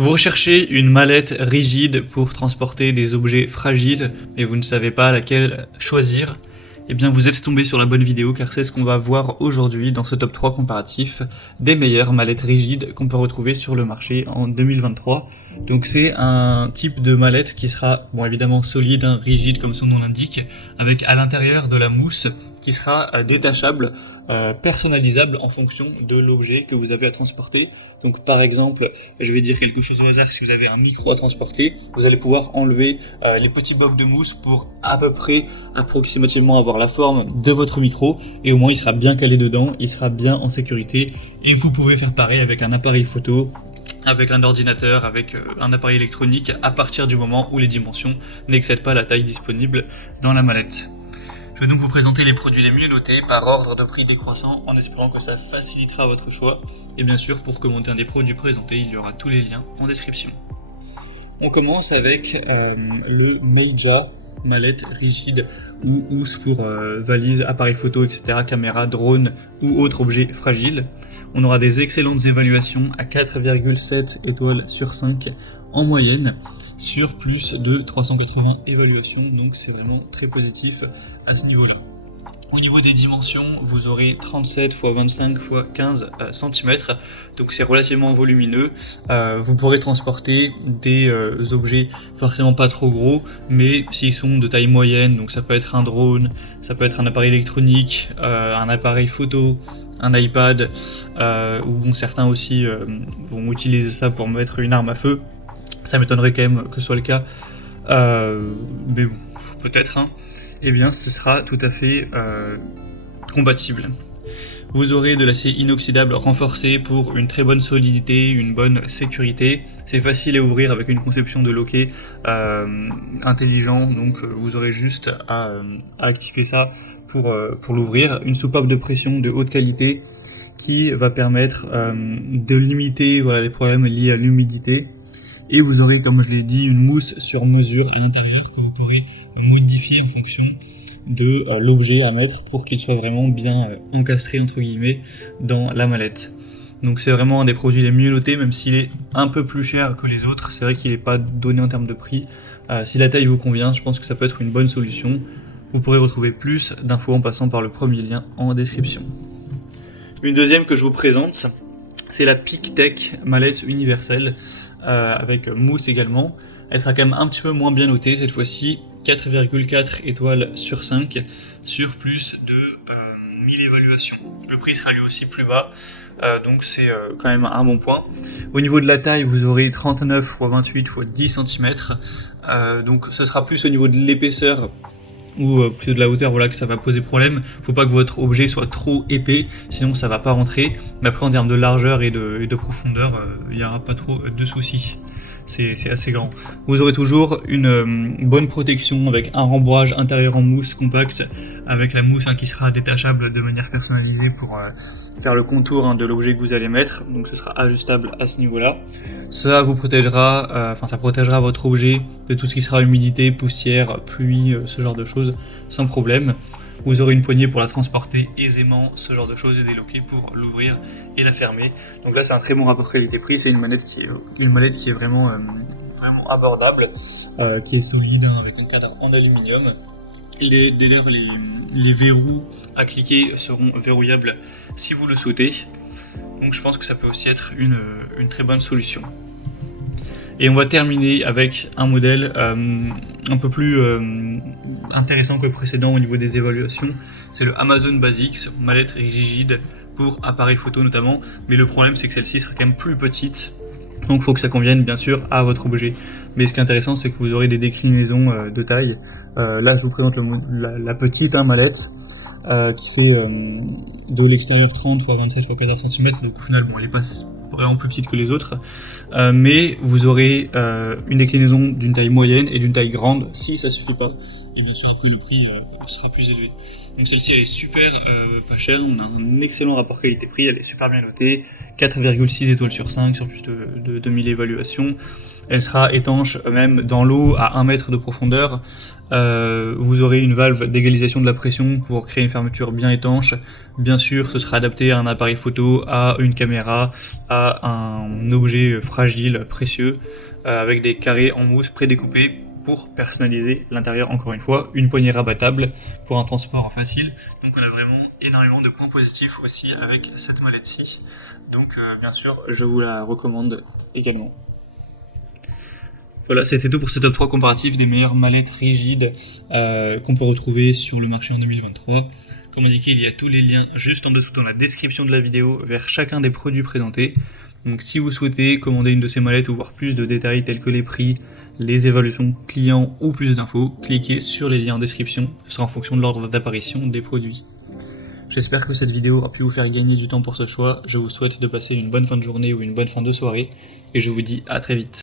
Vous recherchez une mallette rigide pour transporter des objets fragiles, mais vous ne savez pas laquelle choisir. Eh bien vous êtes tombé sur la bonne vidéo car c'est ce qu'on va voir aujourd'hui dans ce top 3 comparatif des meilleures mallettes rigides qu'on peut retrouver sur le marché en 2023. Donc c'est un type de mallette qui sera bon évidemment solide, rigide comme son nom l'indique, avec à l'intérieur de la mousse qui sera détachable, personnalisable en fonction de l'objet que vous avez à transporter. Donc par exemple, je vais dire quelque chose au hasard, si vous avez un micro à transporter, vous allez pouvoir enlever les petits blocs de mousse pour à peu près approximativement avoir la forme de votre micro, et au moins il sera bien calé dedans, il sera bien en sécurité, et vous pouvez faire pareil avec un appareil photo, avec un ordinateur, avec un appareil électronique, à partir du moment où les dimensions n'excèdent pas la taille disponible dans la mallette. Je vais donc vous présenter les produits les mieux notés par ordre de prix décroissant, en espérant que ça facilitera votre choix. Et bien sûr, pour commenter un des produits présentés, il y aura tous les liens en description. On commence avec le Meija, mallette rigide ou housse pour valise, appareil photo, etc., caméra, drone ou autre objet fragile. On aura des excellentes évaluations à 4,7 étoiles sur 5 en moyenne, sur plus de 380 évaluations, donc c'est vraiment très positif à ce niveau-là. Au niveau des dimensions, vous aurez 37 x 25 x 15 cm, donc c'est relativement volumineux. Vous pourrez transporter des objets forcément pas trop gros, mais s'ils sont de taille moyenne, donc ça peut être un drone, ça peut être un appareil électronique, un appareil photo, un iPad, ou bon, certains aussi vont utiliser ça pour mettre une arme à feu. Ça m'étonnerait quand même que ce soit le cas, mais bon, peut-être, hein. Eh bien ce sera tout à fait compatible. Vous aurez de l'acier inoxydable renforcé pour une très bonne solidité, une bonne sécurité. C'est facile à ouvrir avec une conception de loquet intelligent, donc vous aurez juste à activer ça pour l'ouvrir. Une soupape de pression de haute qualité qui va permettre de limiter les problèmes liés à l'humidité. Et vous aurez, comme je l'ai dit, une mousse sur mesure à l'intérieur que vous pourrez modifier en fonction de l'objet à mettre pour qu'il soit vraiment bien encastré entre guillemets dans la mallette. Donc c'est vraiment un des produits les mieux notés, même s'il est un peu plus cher que les autres. C'est vrai qu'il n'est pas donné en termes de prix. Si la taille vous convient, je pense que ça peut être une bonne solution. Vous pourrez retrouver plus d'infos en passant par le premier lien en description. Une deuxième que je vous présente, c'est la PicTech mallette universelle. Avec mousse également. Elle sera quand même un petit peu moins bien notée cette fois-ci, 4,4 étoiles sur 5 sur plus de 1000 évaluations. Le prix sera lui aussi plus bas, donc c'est quand même un bon point. Au niveau de la taille, vous aurez 39 x 28 x 10 cm, donc ce sera plus au niveau de l'épaisseur ou plutôt de la hauteur, voilà, que ça va poser problème. Faut pas que votre objet soit trop épais, sinon ça va pas rentrer. Mais après en termes de largeur et de profondeur, il n'y aura pas trop de soucis. C'est assez grand. Vous aurez toujours une bonne protection avec un rembourrage intérieur en mousse compact, avec la mousse qui sera détachable de manière personnalisée pour faire le contour de l'objet que vous allez mettre. Donc ce sera ajustable à ce niveau-là. Ça vous protégera, ça protégera votre objet de tout ce qui sera humidité, poussière, pluie, ce genre de choses, sans problème. Vous aurez une poignée pour la transporter aisément, ce genre de choses, et des loquets pour l'ouvrir et la fermer. Donc là c'est un très bon rapport qualité-prix, c'est une mallette qui est vraiment abordable, qui est solide, avec un cadre en aluminium. D'ailleurs les verrous à cliquer seront verrouillables si vous le souhaitez. Donc je pense que ça peut aussi être une très bonne solution. Et on va terminer avec un modèle un peu plus intéressant que le précédent au niveau des évaluations. C'est le Amazon Basics, mallette rigide pour appareil photo notamment. Mais le problème c'est que celle-ci sera quand même plus petite. Donc il faut que ça convienne bien sûr à votre objet. Mais ce qui est intéressant c'est que vous aurez des déclinaisons de taille. Là je vous présente la petite mallette. Qui fait de l'extérieur 30 x 27 x 14 cm, donc au final bon, elle est pas vraiment plus petite que les autres, mais vous aurez une déclinaison d'une taille moyenne et d'une taille grande si ça suffit pas, et bien sûr après le prix sera plus élevé. Donc celle-ci elle est super pas chère, on a un excellent rapport qualité-prix, elle est super bien notée, 4,6 étoiles sur 5 sur plus de 2000 évaluations. Elle sera étanche même dans l'eau à 1 mètre de profondeur. Vous aurez une valve d'égalisation de la pression pour créer une fermeture bien étanche. Bien sûr, ce sera adapté à un appareil photo, à une caméra, à un objet fragile, précieux, avec des carrés en mousse prédécoupés pour personnaliser l'intérieur, encore une fois, une poignée rabattable pour un transport facile. Donc on a vraiment énormément de points positifs aussi avec cette mallette-ci. Donc bien sûr, je vous la recommande également. Voilà, c'était tout pour ce top 3 comparatif des meilleures mallettes rigides qu'on peut retrouver sur le marché en 2023. Comme indiqué, il y a tous les liens juste en dessous dans la description de la vidéo vers chacun des produits présentés. Donc si vous souhaitez commander une de ces mallettes ou voir plus de détails tels que les prix, les évaluations clients ou plus d'infos, cliquez sur les liens en description, ce sera en fonction de l'ordre d'apparition des produits. J'espère que cette vidéo aura pu vous faire gagner du temps pour ce choix, je vous souhaite de passer une bonne fin de journée ou une bonne fin de soirée, et je vous dis à très vite.